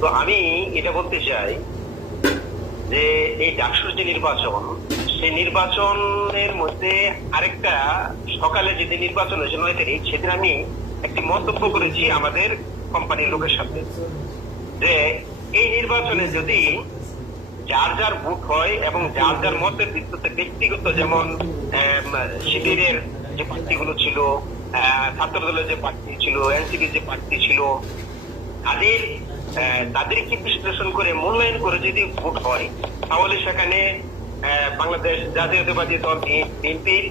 তো আমি এটা বলতে চাই যে এই ডাকসুর যে নির্বাচন, সেই নির্বাচনের মধ্যে আরেকটা সকালে যেদিন নির্বাচন হয়েছে 9 তারিখ, সেদিন আমি একটি মন্তব্য করেছি আমাদের কোম্পানির লোকের সাথে, যে এই নির্বাচনে যদি যার যার ভোট হয় এবং যার যার মতের ভিত্তিতে ব্যক্তিগত, যেমন শিবিরের যে প্রার্থীগুলো ছিল, ছাত্র দলের যে প্রার্থী ছিল, এনসিপির যে প্রার্থী ছিল, তাদেরকে বিশ্লেষণ করে মূল্যায়ন করে যদি ভোট হয়, তাহলে সেখানে বাংলাদেশ জাতীয়তাবাদী দল বিএনপির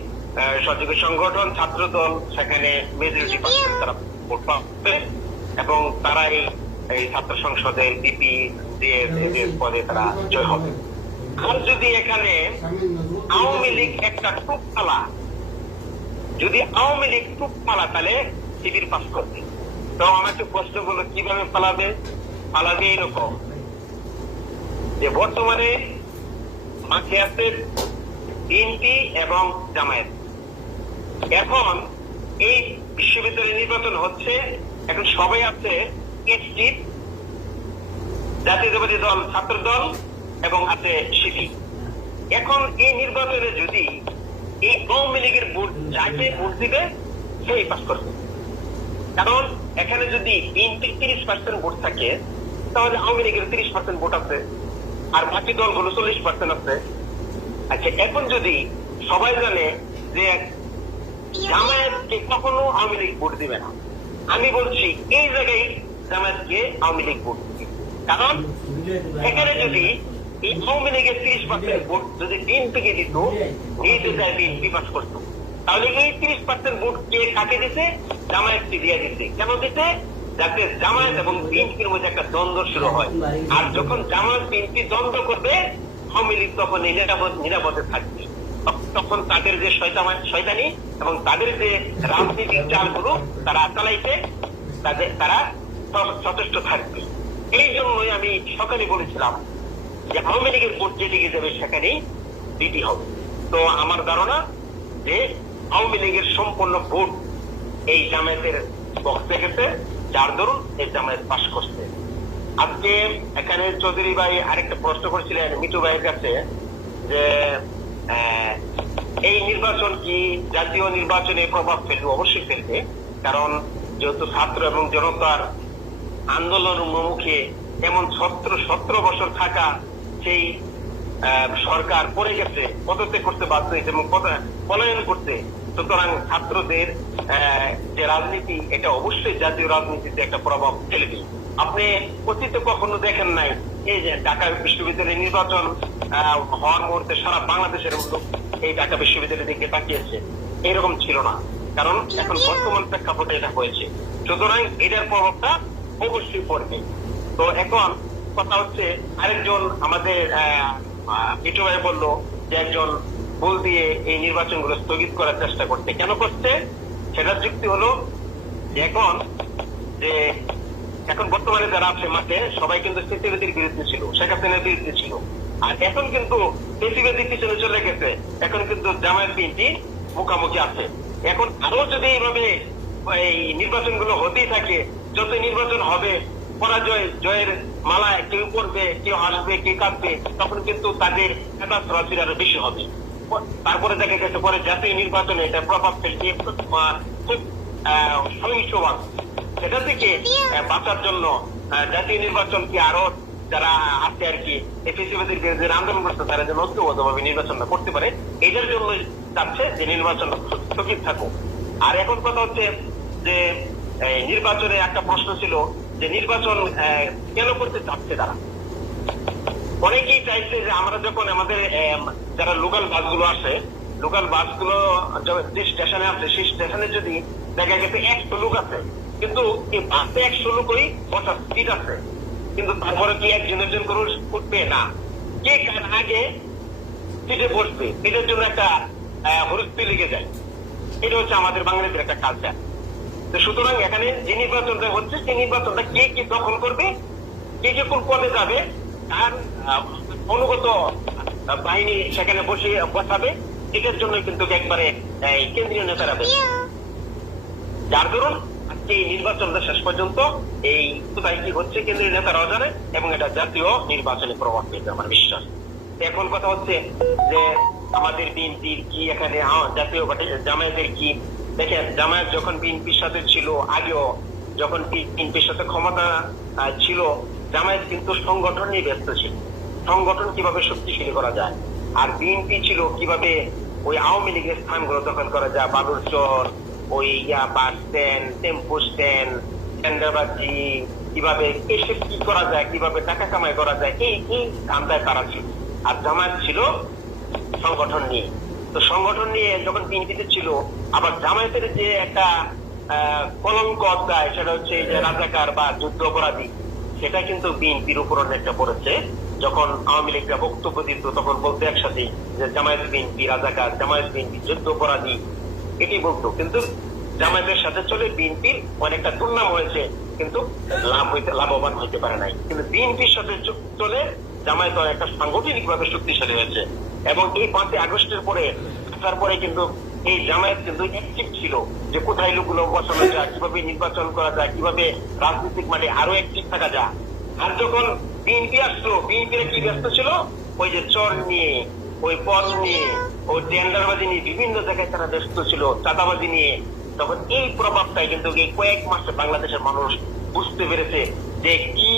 সহযোগী সংগঠন ছাত্র দল সেখানে মেজরিটি পার্সেন্ট তারা ভোট পাবে এবং তারা এই ছাত্র সংসদের বিপি পদে তারা জয় হবে। আর যদি এখানে আওয়ামী লীগ একটা টুপ পালা, যদি আওয়ামী লীগ টুপ পালা, তাহলে শিবির পাস করবে। তো আমাকে প্রশ্ন করলো কিভাবে পালাবে? পালাবে এরকম যে বর্তমানে মাঠে আছে বিএনপি এবং জামায়াত। এখন এই বিশ্ববিদ্যালয় নির্বাচন হচ্ছে, এখন সবাই আছে এসটি, জাতীয়তাবাদী দল, ছাত্র দল এবং আছে শিবির। এখন এই নির্বাচনে যদি এই আওয়ামী লীগের ভোট, যাকে ভোট দিবে সেই পাস করবে। কারণ এখানে যদি বিএনপির 30% ভোট থাকে, তাহলে আওয়ামী লীগের 30% ভোট আছে, আর বাকি দলগুলো 40% আছে। আচ্ছা, এখন যদি সবাই জানে যে জামায়াতকে কখনো আওয়ামী লীগ ভোট দিবে না, আমি বলছি এই জায়গায় জামায়াতকে আওয়ামী লীগ ভোট দিবে। কারণ এখানে যদি এই আওয়ামী লীগের 30% ভোট যদি বিএনপিকে দিত, বিএনপি পাস করতো, তাহলে এই 30% ভোট কে কাকে দিতে? জামায়াতকে দিয়ে দিতে। কেন দিতে? যাতে জামায়াত এবং বিএনপির মধ্যে একটা দ্বন্দ্ব শুরু হয়। আর যখন জামায়াত বিএনপি দ্বন্দ্ব করবে, আওয়ামী লীগ তখন নিরাপদে থাকবে। তখন তাদের যে শয়তানি এবং তাদের যে রাজনৈতিক চালগুলো তারা চালাইতে তারা যথেষ্ট থাকবে। এই জন্যই আমি সকালে বলেছিলাম যে আওয়ামী লীগের ভোট যেদিকে যাবে সেখানেই দিতে হবে। তো আমার ধারণা যে আওয়ামী লীগের সম্পূর্ণ ভোট এই জামায়াতের বক্সে গেছে, যার দরুন এই জামায়াত পাস করছে। আজকে এখানে চৌধুরী ভাই আরেকটা প্রশ্ন করেছিলেন মিঠু ভাইয়ের কাছে যে এই নির্বাচন কি জাতীয় নির্বাচনে প্রভাব ফেলবে? অবশ্যই ফেলবে। কারণ যেহেতু ছাত্র এবং জনতার আন্দোলনের মুখে এমন 17 বছর থাকা সেই সরকার পড়ে গেছে, পদত্যাগ করতে বাধ্য হয়েছে এবং পলায়ন করতে। সুতরাং ছাত্রদের যে রাজনীতি, এটা অবশ্যই জাতীয় রাজনীতিতে একটা প্রভাব ফেলবে। আপনি অতীতে কখনো দেখেন নাই এই যে ঢাকা বিশ্ববিদ্যালয় নির্বাচন হওয়ার মুহূর্তে সারা বাংলাদেশের লোক এই ঢাকা বিশ্ববিদ্যালয়ের দিকে তাকিয়েছে, এরকম ছিল না। কারণ এখন বর্তমান প্রেক্ষাপটে এটা হয়েছে। সুতরাং এটার প্রভাবটা অবশ্যই পড়বে। তো এখন কথা হচ্ছে, আরেকজন আমাদের মিঠু ভাই বললো যে একজন ভুল দিয়ে এই নির্বাচনগুলো স্থগিত করার চেষ্টা করতে। কেন করছে? সেটার যুক্তি হলো যে এখন বর্তমানে যারা আছে মাঠে সবাই কিন্তু স্থিতিগতির বিরুদ্ধে ছিল, শেখ হাসিনার বিরুদ্ধে ছিল। আর এখন কিন্তু স্থিতিগতির পিছনে চলে গেছে, এখন কিন্তু জামায়াত বিএনপি মুখামুখি আছে। এখন আরো যদি এইভাবে এই নির্বাচনগুলো হতেই থাকে, যত নির্বাচন হবে পরাজয় জয়ের মালায় কেউ করবে, কেউ হাসবে, কেউ কাঁদবে, তখন কিন্তু তাদের নেতা সরাসরি আরো বেশি হবে। তারপরে দেখা গেছে পরে জাতীয় নির্বাচনে এটা প্রভাব ফেলছে খুব সহিংসভাবে। সেটা থেকে বাঁচার জন্য জাতীয় নির্বাচনকে আরো যারা আছে আর কি এফিসিবাদের বিরুদ্ধে আন্দোলন করছে, তারা যেন ঐক্যবদ্ধভাবে নির্বাচনটা করতে পারে, এটার জন্য চাচ্ছে যে নির্বাচন স্থগিত থাকুক। আর এখন কথা হচ্ছে যে নির্বাচনে একটা প্রশ্ন ছিল যে নির্বাচন কেন করতে চাচ্ছে তারা। অনেকেই চাইছে যে আমরা যখন আমাদের যারা লোকাল বাসগুলো আসে, লোকাল বাসগুলো যে স্টেশনে আছে, সেই স্টেশনে যদি দেখা গেছে 100 লোক আছে, কিন্তু এই বাসে 100 লোকই বসার সিট আছে, কিন্তু তারপরে কি একজন করে উঠবে না, কে কার আগে সিটে বসবে, এটার জন্য একটা হরুস্তি লেগে যায়। এটা হচ্ছে আমাদের বাংলাদেশের একটা কালচার। তো সুতরাং এখানে যে নির্বাচনটা হচ্ছে, সেই নির্বাচনটা কে কি দখল করবে, কে কে কোন পদে যাবে, তার অনুগত বাহিনী সেখানে বসাবে, এটার জন্য কিন্তু একবারে কেন্দ্রীয় নেতারা, যার দরুন আজকে এই নির্বাচনটা শেষ পর্যন্ত এই কোথায় কি হচ্ছে কেন্দ্রীয় নেতারাও জানে এবং এটা জাতীয় নির্বাচনে প্রভাব পেয়েছে আমার বিশ্বাস। এখন কথা হচ্ছে যে আমাদের বিএনপির কি এখানে জাতীয় জামায়াতের কি, দেখেন জামায়াত যখন বিএনপির সাথে ছিল আগেও, যখন বিএনপির সাথে ক্ষমতা ছিল, জামায়াত কিন্তু সংগঠন নিয়ে ব্যস্ত ছিল, সংগঠন কিভাবে শক্তিশালী করা যায়। আর বিএনপি ছিল কিভাবে ওই আওয়ামী লীগের স্থানগুলো দখল করা যায়, বালুরচর, ওই বাস স্ট্যান্ড, টেম্পো স্ট্যান্ড, টেন্ডারবাজি, কিভাবে এসব কি করা যায়, কিভাবে টাকা কামাই করা যায়, এই ধান্দায় তারা ছিল। আর জামায়াত ছিল সংগঠন নিয়ে। তো সংগঠন নিয়ে যখন বিএনপিতে ছিল, আবার জামায়াতের যে একটা কলঙ্ক অধ্যায়, সেটা হচ্ছে যে রাজাকার বা যুদ্ধ অপরাধী, সেটা কিন্তু বিএনপির উপর অনেকটা পড়েছে। যখন আওয়ামী লীগরা বক্তব্য দিত তখন বলতো একসাথে যে জামায়াত বিএনপি রাজাকার, জামায়াত বিএনপি যুদ্ধ অপরাধী, এটি বলতো। কিন্তু জামায়াতের সাথে চলে বিএনপির অনেকটা দুর্নাম হয়েছে, কিন্তু লাভবান হইতে পারে নাই। কিন্তু বিএনপির সাথে চলে জামায়াত একটা সাংগঠনিক ভাবে শক্তিশালী হয়েছে। এবং এই 5ই আগস্টের পরে আসার পরে কিন্তু এই জামায়াত কিন্তু অ্যাক্টিভ ছিল যে কোথায় লোকগুলো বসানো যায়, কিভাবে নির্বাচন করা যায়, কিভাবে রাজনৈতিক মাঠে আরো অ্যাক্টিভ থাকা যায়। আর যখন বিএনপি আসলো, বিএনপির কি ব্যস্ত ছিল ওই যে চর নিয়ে, ওই পদ নিয়ে, ওই টেন্ডারবাজি নিয়ে, বিভিন্ন জায়গায় তারা ব্যস্ত ছিল, চাঁদাবাজি নিয়ে। তখন এই প্রভাবটাই কিন্তু এই কয়েক মাসে বাংলাদেশের মানুষ বুঝতে পেরেছে যে কি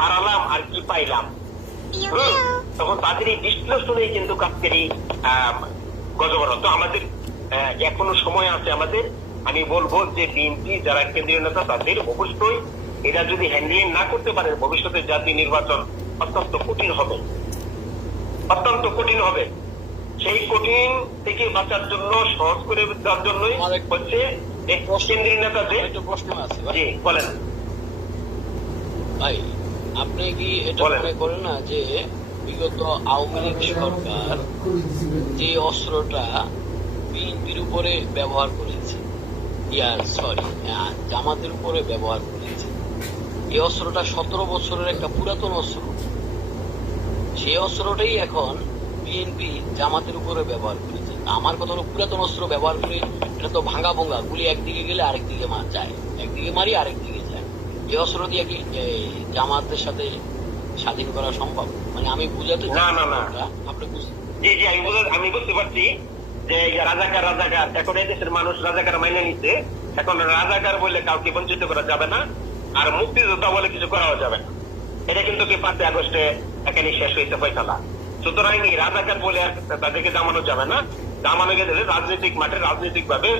হারালাম আর কি পাইলাম। তখন তাদের এই বিশ্লেষণেই কিন্তু আজকের এই গজবরত। আমাদের এখনো সময় আছে আমাদের। আমি বলবো যে বিএনপি যারা কেন্দ্রীয় নেতা, তাদের অবশ্যই এটা যদি হ্যান্ডেল না করতে পারে, ভবিষ্যতে জাতীয় নির্বাচন অত্যন্ত কঠিন হবে, অত্যন্ত কঠিন হবে। সেই কঠিন থেকে বাঁচার জন্য, সহজ করে দেওয়ার জন্যই হচ্ছে কেন্দ্রীয় নেতা যে প্রশ্ন আছে। জি বলেন ভাই, আপনি কি এটা মনে করেন না যে বিগত আওয়ামী লীগ সরকার যে অস্ত্রটা বিএনপির উপরে ব্যবহার করেছে, জামাতের উপরে ব্যবহার করেছে, এই অস্ত্রটা 17 বছরের একটা পুরাতন অস্ত্র। সেই অস্ত্রটাই এখন বিএনপি জামাতের উপরে ব্যবহার করেছে। আমার কথা হলো, পুরাতন অস্ত্র ব্যবহার করে এটা তো ভাঙা ভঙ্গা, গুলি একদিকে গেলে আরেকদিকে যায়, একদিকে মারি আরেকদিকে যায়। এই অস্ত্র দিয়ে কি জামাতের সাথে স্বাধীন করা সম্ভব? মানে আমি বুঝাতে না না না আপনি জি জি আমি বুঝতে পারছি যে রাজাকার রাজাকার, এখন এই দেশের মানুষ রাজাকার মাইনে নিচ্ছে। এখন রাজাকার বলে কাউকে বঞ্চিত করা যাবে না, আর মুক্তিযোদ্ধা বলে কিছু করাও যাবে না। এটা কিন্তু 5ই আগস্টে এখানে শেষ হয়েছে ফয়সালা। সুতরাং এই রাজাকার বলে তাদেরকে জামানো যাবে না, জামানো গেলে রাজনৈতিক মাঠে রাজনৈতিক ভাবে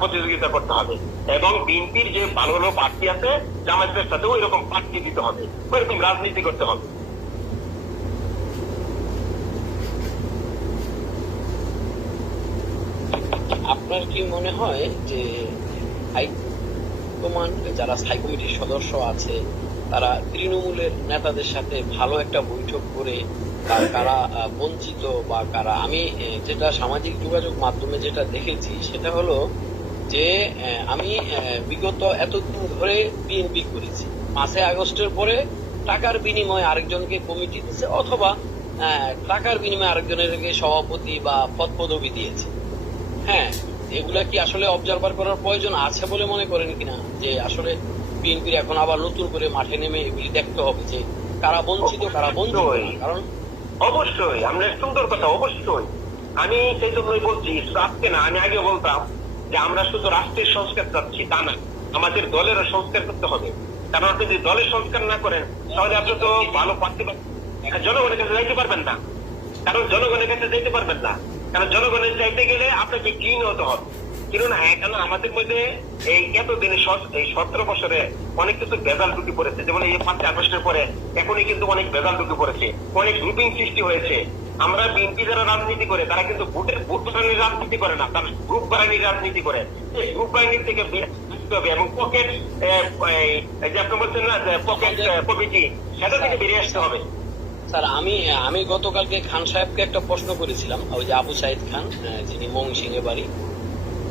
প্রতিযোগিতা করতে হবে। এবং বিএনপির যে ভালো ভালো প্রার্থী আছে, জামায়াতের সাথে ওই রকম প্রার্থী দিতে হবে, ওইরকম রাজনীতি করতে হবে। আপনার কি মনে হয় যে হাইকমান্ড, যারা স্থায়ী কমিটির সদস্য আছে, তারা তৃণমূলের নেতাদের সাথে ভালো একটা বৈঠক করে কারা বঞ্চিত বা কারা, আমি যেটা সামাজিক যোগাযোগ মাধ্যমে যেটা দেখেছি সেটা হলো যে আমি বিগত এতদিন ধরে বিএনপি করেছি, 5ই আগস্টের পরে টাকার বিনিময়ে আরেকজনকে কমিটি দিচ্ছে, অথবা টাকার বিনিময়ে আরেকজনের সভাপতি বা পদ পদবি দিয়েছে। হ্যাঁ, এগুলা কি আসলে অবজারভার করার প্রয়োজন আছে বলে মনে করেন কিনা, যে আসলে বিএনপির এখন আবার নতুন করে মাঠে নেমে দেখতে হবে যে কারা বঞ্চিত কারা বঞ্চিত? কারণ অবশ্যই আমরা সুন্দর কথা, অবশ্যই আমি সেই জন্যই বলছি, আজকে না আমি আগে বলতাম যে আমরা শুধু রাষ্ট্রের সংস্কার চাচ্ছি তা না, আমাদের দলেরও সংস্কার করতে হবে। কারণ আপনি যদি দলের সংস্কার না করেন তাহলে আপনি তো ভালো প্রার্থী জনগণের কাছে যাইতে পারবেন না। কারণ জনগণের কাছে যেতে পারবেন না, কারণ জনগণের চাইতে গেলে আপনাকে ক্লিন হতে হবে। কিরণ কেন আমাদের মধ্যে এই এতদিনে এই 17 বছরে অনেক কিছু ভেজাল ঢুকে পড়েছে। যেমন এই 5ই আগস্টের পরে এখনই কিন্তু অনেক ভেজাল ঢুকে পড়েছে, অনেক গ্রুপিং সৃষ্টি হয়েছে। আমরা বিএনপি যারা রাজনীতি করে তারা কিন্তু ভোট বাড়ানির রাজনীতি করে না, তারা গ্রুপ বাড়ানির রাজনীতি করে। এই গ্রুপ বাড়ানির থেকে হবে এবং পকেট, যে আপনি বলছেন না যে পকেট কমিটি, সেটা থেকে বেরিয়ে আসতে হবে। স্যার, আমি গতকালকে খান সাহেবকে একটা প্রশ্ন করেছিলাম, ওই যে আবু সাইদ খান, যিনি ময়মনসিংহে বাড়ি,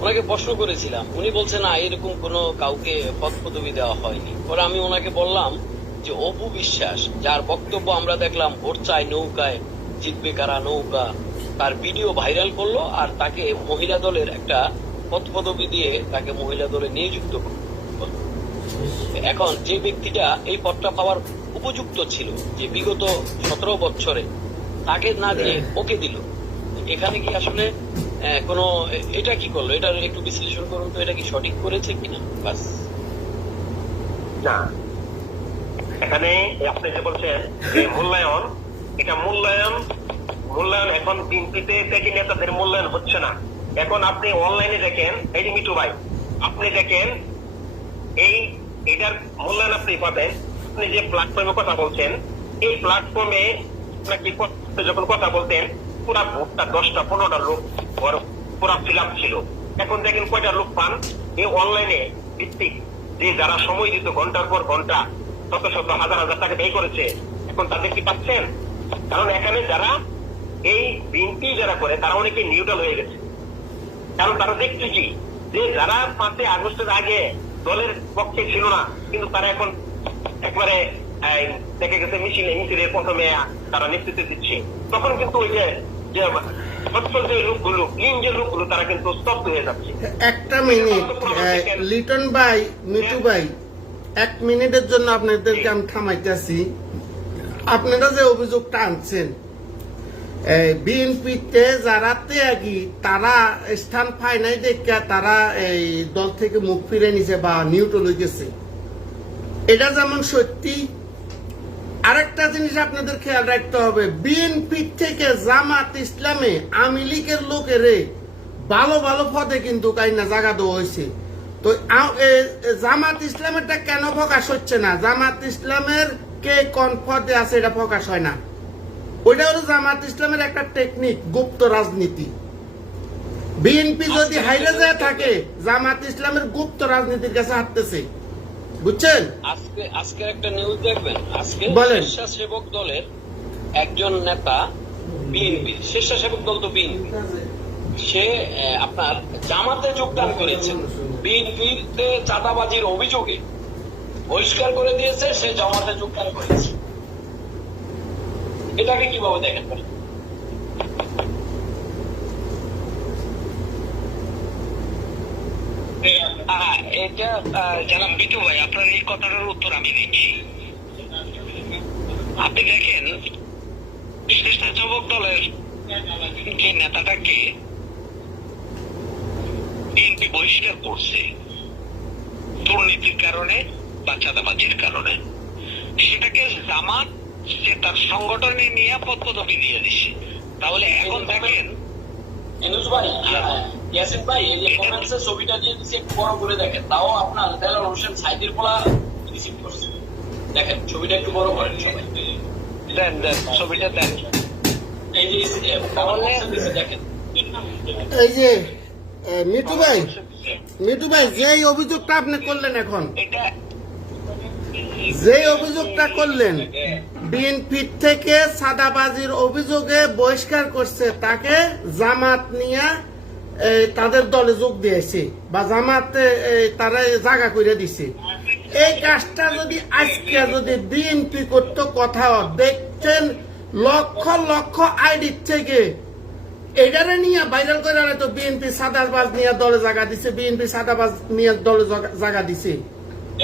ওনাকে প্রশ্ন করেছিলাম। উনি বলছে না, এরকম কোনো কাউকে পদ পদবি দেওয়া হয়নি। পরে আমি ওনাকে বললাম যে অপু বিশ্বাস, যার বক্তব্য আমরা দেখলাম ভোট চাই নৌকায়, জিতবে কারা নৌকা, তার ভিডিও ভাইরাল করলো আর তাকে মহিলা দলের একটা পদ পদবি দিয়ে তাকে মহিলা দলে নিযুক্ত করলো। এখন যে ব্যক্তিটা এই পদটা পাওয়ার উপযুক্ত ছিল, যে বিগত 17 বছরে, তাকে না দিয়ে ওকে দিল, এখানে কি আসলে কোনো এটা কি করলো? এটা একটু বিশ্লেষণ করুন তো, এটা কি সঠিক করেছে কিনা? বাস। না, এখানে আপনি যে বলছেন যে মূল্যায়ন, এটা মূল্যায়ন এখন বিএনপিতে ত্যাগী নেতাদের মূল্যায়ন হচ্ছে না। এখন আপনি অনলাইনে দেখেন, এই যে মিটু ভাই, আপনি দেখেন এটার মূল্যায়ন আপনি পাবেন। আপনি যে প্ল্যাটফর্মে কথা বলছেন, এই প্ল্যাটফর্মে নাকি যখন কথা বলতেন পুরা ভোটটা 10টা-15টা লোক পুরা ফিল আপ ছিল। এখন দেখেন কয়টা লোক পান এই অনলাইনে ভিত্তিক, যে যারা সময় দিত ঘন্টার পর ঘন্টা, শত শত হাজার হাজার টাকা ব্যয় করেছে, এখন তাদের কি পাচ্ছেন? কারণ এখানে যারা এই বিএনপি যারা করে তারা অনেকে নিউট্রাল হয়ে গেছে। কারণ তারা দেখছে কি, যে যারা 5ই আগস্টের আগে দলের পক্ষে ছিল না, কিন্তু তারা এখন একবারে দেখে গেছে মিছিলে প্রথমে তারা নেতৃত্ব দিচ্ছে। তখন কিন্তু ওই যে লোকগুলো, ক্লিন যে লোকগুলো, তারা কিন্তু স্তব্ধ হয়ে যাচ্ছে। একটা মিনিট লিটন ভাই, মিটু ভাই, 1 মিনিটের জন্য আপনাদেরকে আমি থামাইতেছি। আপনারা যে অভিযোগটা আনছেন, বিএনপিতে যারা ত্যাগী তারা স্থান পায় নাই দেখে তারা এই দল থেকে মুখ ফিরে নিছে বা নিউট্রাল হয়ে গেছে, এটা যেমন সত্যি, আরেকটা জিনিস আপনাদের খেয়াল রাখতে হবে, বিএনপি থেকে জামাত ইসলামে আওয়ামী লীগের লোকেরে ভালো ভালো পদে কিন্তু কাইনা জায়গা দেওয়া হয়েছে। তো জামাত ইসলামেরটা কেন প্রকাশ হচ্ছে না? জামাত ইসলামের কে কোন পদে আছে এটা প্রকাশ হয় না। ওইটা হলো জামাত ইসলামের একটা টেকনিক, গুপ্ত রাজনীতি। বিএনপি যদি হাইরে যায় থাকে, জামাত ইসলামের গুপ্ত রাজনীতির কাছে হাঁটতেছে, বুঝছেন? আজকে একটা নিউজ দেখবেন, আজকে বলেন। স্বেচ্ছাসেবক দলের একজন নেতা, বিএনপি স্বেচ্ছাসেবক দল তো বিএনপি, সে আপনার জামাতে যোগদান করেছে, বিএনপিতে চাঁদাবাজির অভিযোগে বহিষ্কার করে দিয়েছে, সে জামাতে যোগদান করেছে। এটাকে কিভাবে দেখেন? এটা যারা মিটু ভাই, আপনার এই কথাটার উত্তর আমি দিচ্ছি। আপনি দেখেন স্বেচ্ছাসেবক দলের যে নেতাটাকে বিএনপি বহিষ্কার করছে দুর্নীতির কারণে বা চাঁদাবাজির কারণে, সেটাকে জামাত সে তার সংগঠনে নিয়ে পদপদবি দিয়ে দিচ্ছে। তাহলে এখন দেখেন ইয়াসিন ভাই, এই যে কমেন্টসে ছবিটা দিয়ে দিচ্ছে, একটু বড় করে দেখেন, তাও আপনার দেলোয়ার হোসেন সাইদির পোলা রিসিভ করছে। দেখেন ছবিটা একটু বড় করেন সবাই, দেন ছবিটা দেন। এই যে দেখেন, এই যে মিটু ভাই যে অভিযোগটা আপনি করলেন, এখন এটা যে অভিযোগটা করলেন বিএনপি থেকে সাদাবাজির অভিযোগে বহিষ্কার করছে, তাকে জামাত নিয়ে তাদের দলে যোগ দিয়েছে বা জামাতে তারা জায়গা করে দিছে। এই কাজটা যদি আজকে যদি বিএনপি করতো, কোথাও দেখছেন লক্ষ লক্ষ আইডি থেকে এটারে নিয়ে ভাইরাল করে তো বিএনপি সাদাবাজ নিয়ে দলে জায়গা দিছে, বিএনপি সাদাবাজ নিয়ে দলে জায়গা দিছে।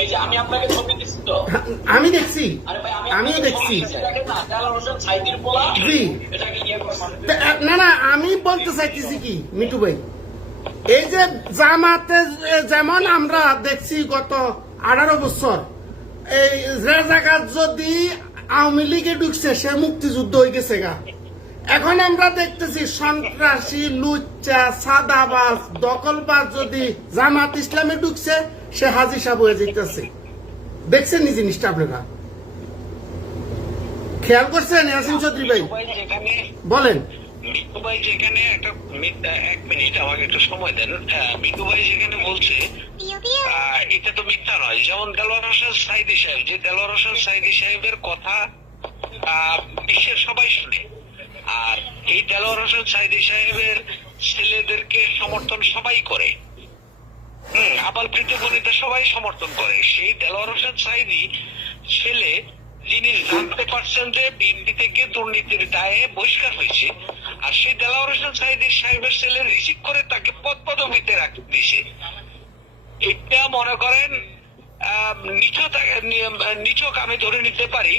এই যে আমি আপনাকে ছবি দিচ্ছি তো, আমি দেখছি, আরে ভাই আমিও দেখছি। দেখেন না, দেলোয়ার হোসেন সাইদির পোলা জি, এটাকে ইয়ে করছে। না আমি বলতে চাইতেছি কি মিটু ভাই, এই যে জামাতে যেমন আমরা দেখছি গত 18 বছর, এই যে জায়গা যদি আওয়ামী লীগে ঢুকছে সে মুক্তিযুদ্ধ হয়ে গেছে গা। এখন আমরা দেখতেছি সন্ত্রাসী, লুচ্চা, সাদাবাজ, দখলবাজ যদি জামাত ইসলামে ঢুকছে, সে হাজি সাহেব হয়ে যেতেছে। দেখছেন এই জিনিসটা আপনারা খেয়াল করছেন? ইয়াসিন চৌধুরী ভাই বলেন। মিটু ভাই যেখানে একটা 1 মিনিট আমাকে একটু সময় দেন। মিটু ভাই যেখানে বলছে এটা তো মিথ্যা নয়। যেমন দেলোয়ার হোসেন সাইদি সাহেব, যে দেলোয়ার হোসেন সাইদি সাহেবের কথা বিশ্বের সবাই শুনে, আর এই দেলোয়ার হোসেন সাইদি সাহেবের ছেলেদেরকে সমর্থন সবাই করে, আবার প্রীতিবনিতা সবাই সমর্থন করে। সেই দেলোয়ার হোসেন সাইদি ছেলে যিনি জানতে পারছেন যে বিএনপি থেকে দুর্নীতির দায়ে বহিষ্কার হয়েছে, আর সেই দেলোয়ার হোসেন সাইদি সাহেবের ছেলে রিসিভ করে তাকে পদপদবিতে রাখতে দিয়েছে। এটা মনে করেন নিছক আমি ধরে নিতে পারি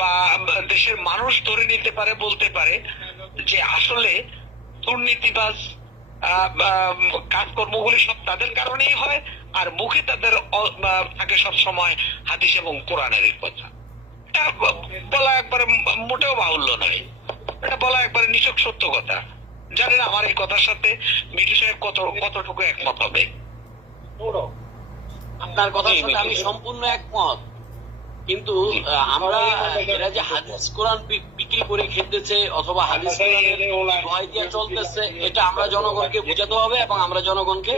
বা দেশের মানুষ ধরে নিতে পারে, বলতে পারে যে আসলে দুর্নীতিবাজ কাজকর্মগুলি সব তাদের কারণেই হয়, আর মুখে তাদের থাকে সব সময় হাদিস এবং কোরআনের কথা। এটা বলা একবারে মোটেও বাহুল্য নয়, এটা বলা একবারে নিছক সত্য কথা। জানি না আমার এই কথার সাথে মিঠু সাহেব কতটুকু একমত হবে। আপনার কথার সাথে আমি সম্পূর্ণ একমত, কিন্তু আমরা এরা যে হাদিস কোরআন বিক্রি করে খেতেছে অথবা হাদিস কোরআনের ভয় দিয়ে চলতেছে, এটা আমরা জনগণকে বোঝাতে হবে এবং আমরা জনগণকে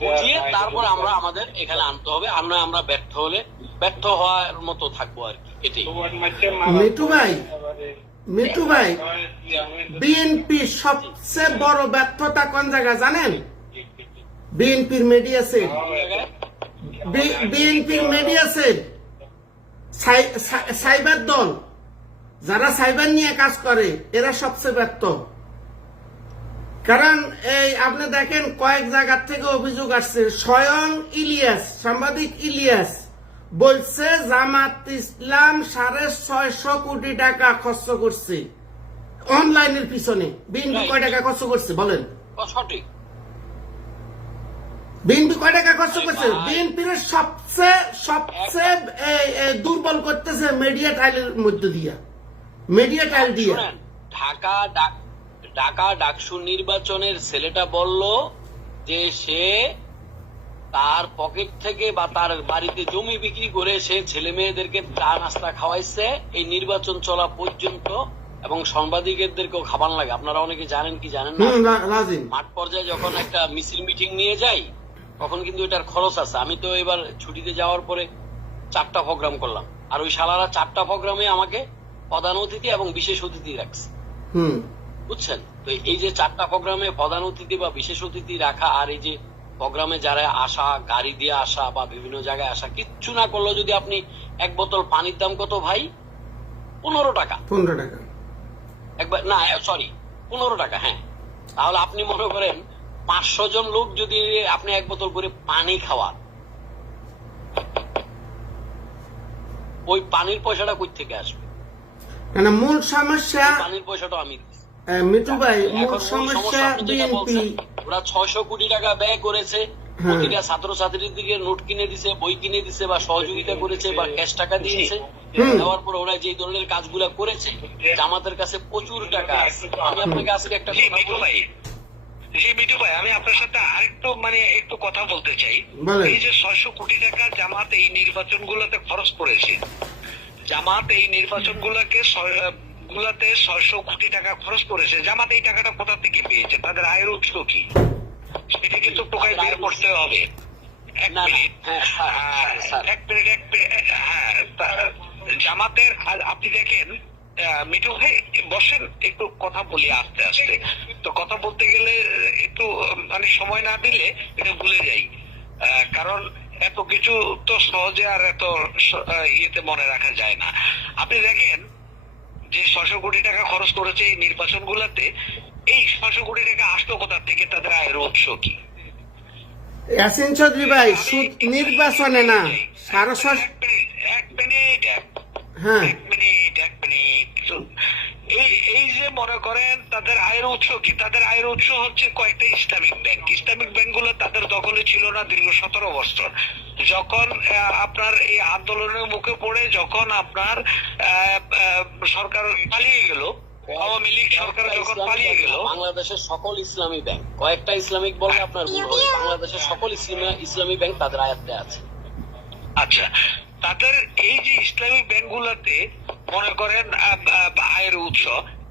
বুঝিয়ে তারপর আমরা আমাদের এখানে আনতে হবে। আমরা ব্যর্থ হলে ব্যর্থ হওয়ার মতো থাকবো আর কি, এটাই। মিঠু ভাই বিএনপি সবচেয়ে বড় ব্যর্থতা কোন জায়গা জানেন? বিএনপির মিডিয়া সেল, বিএনপির মিডিয়া সেল, সাইবার দল, যারা সাইবার নিয়ে কাজ করে এরা সবচেয়ে ব্যর্থ। কারণ এই আপনি দেখেন কয়েক জায়গার থেকে অভিযোগ আসছে, স্বয়ং ইলিয়াস, সাংবাদিক ইলিয়াস বলছে জামাত ইসলাম 650 কোটি টাকা খরচ করছে অনলাইনের পিছনে। বিএনপি কয় টাকা খরচ করছে বলেন? সঠিক। বিএনপি কয় টাকা খরচ করছে? বিএনপির সবচেয়ে দুর্বল করতেছে মিডিয়া টাইলের মধ্যে দিয়া, মিডিয়া টাইল দিয়া। ঢাকা ডাকসু নির্বাচনের ছেলেটা বলল যে সে তার পকেট থেকে বা তার বাড়িতে জমি বিক্রি করে সে ছেলে মেয়েদেরকে চা নাস্তা খাওয়াইছে এই নির্বাচন চলা পর্যন্ত, এবং সাংবাদিকদেরকেও খাবার লাগে। আপনারা অনেকে জানেন কি জানেন না, মাঠ পর্যায়ে যখন একটা মিছিল মিটিং নিয়ে যাই তখন কিন্তু এটার খরচ আছে। আমি তো এবার ছুটিতে যাওয়ার পরে 4টা প্রোগ্রাম করলাম, আর ওই শালারা 4টা প্রোগ্রামে আমাকে প্রধান অতিথি এবং বিশেষ অতিথি রাখছে, বুঝছেন? তো এই যে 4টা প্রোগ্রামে প্রধান অতিথি বা বিশেষ অতিথি রাখা, আর এই যে প্রোগ্রামে যারা আসা, গাড়ি দিয়ে আসা বা বিভিন্ন জায়গায় আসা, কিচ্ছু না করলেও যদি আপনি এক বোতল পানির দাম কত ভাই? 15 টাকা। 15 টাকা একবার না, সরি 15 টাকা, হ্যাঁ। তাহলে আপনি মনে করেন 500 জন লোক যদি আপনি এক বোতল করে পানি খাওয়ান, ওই পানির পয়সাটা কই থেকে আসবে? কেন মূল সমস্যা পানির পয়সাটা আমি মিঠু ভাই, মূল সমস্যা বিএনপি। ওরা 600 কোটি টাকা ব্যয় করেছে, প্রতিটা ছাত্রছাত্রীর দিকে নোট কিনে দিছে, বই কিনে দিছে, বা সহযোগিতা করেছে, বা ক্যাশ টাকা দিয়েছে। দেওয়ার পর ওরা যে ধরনের কাজগুলা করেছে, জামাতের কাছে প্রচুর টাকা আছে। আমি আপনাকে আজকে একটা মিঠু ভাই, আমি আপনার সাথে একটু কথা বলতে চাই। এই যে 600 কোটি টাকা জামাত এই নির্বাচন গুলোতে খরচ করেছে, জামাত এই নির্বাচন গুলাতে 600 কোটি টাকা খরচ করেছে, জামাত এই টাকাটা কোথা থেকে পেয়েছে? তাদের আয়ের উৎস কি? সেটা কিন্তু টোকায় বের করতে হবে। জামাতের আপনি দেখেন, মিঠু ভাই বসেন, একটু কথা বলি আস্তে আস্তে। তো কথা বলতে গেলে একটু সময় না দিলে এটা ভুলে যাই, কারণ এত কিছু তো সহজে আর এত ইয়েতে মনে রাখা যায় না। আপনি দেখেন যে 600 কোটি টাকা খরচ করেছে এই নির্বাচন গুলাতে, এই 600 কোটি টাকা আসলো কোথা থেকে? তাদের আয়ের উৎস কি? ইয়াসিন চৌধুরী ভাই, শুধু নির্বাচনে না, এক মিনিট, এই যে মনে করেন তাদের আয়ের উৎস কি? তাদের আয়ের উৎস হচ্ছে কয়েকটা ইসলামিক ব্যাংক। ইসলামিক ব্যাংকগুলো তাদের দখলে ছিল না দীর্ঘ 17 বছর। যখন আপনার এই আন্দোলনের মুখে পড়ে, যখন আপনার সরকার পালিয়ে গেল, আওয়ামী লীগ সরকার যখন পালিয়ে গেল, বাংলাদেশের সকল ইসলামী ব্যাংক, কয়েকটা ইসলামিক বললে আপনার ভুল হবে, বাংলাদেশের সকল ইসলামী ব্যাংক তাদের আয়ত্তে আছে। আচ্ছা, তাদের এই যে ইসলামিক ব্যাংকগুলোতে মনে করেন আয়ের উৎস,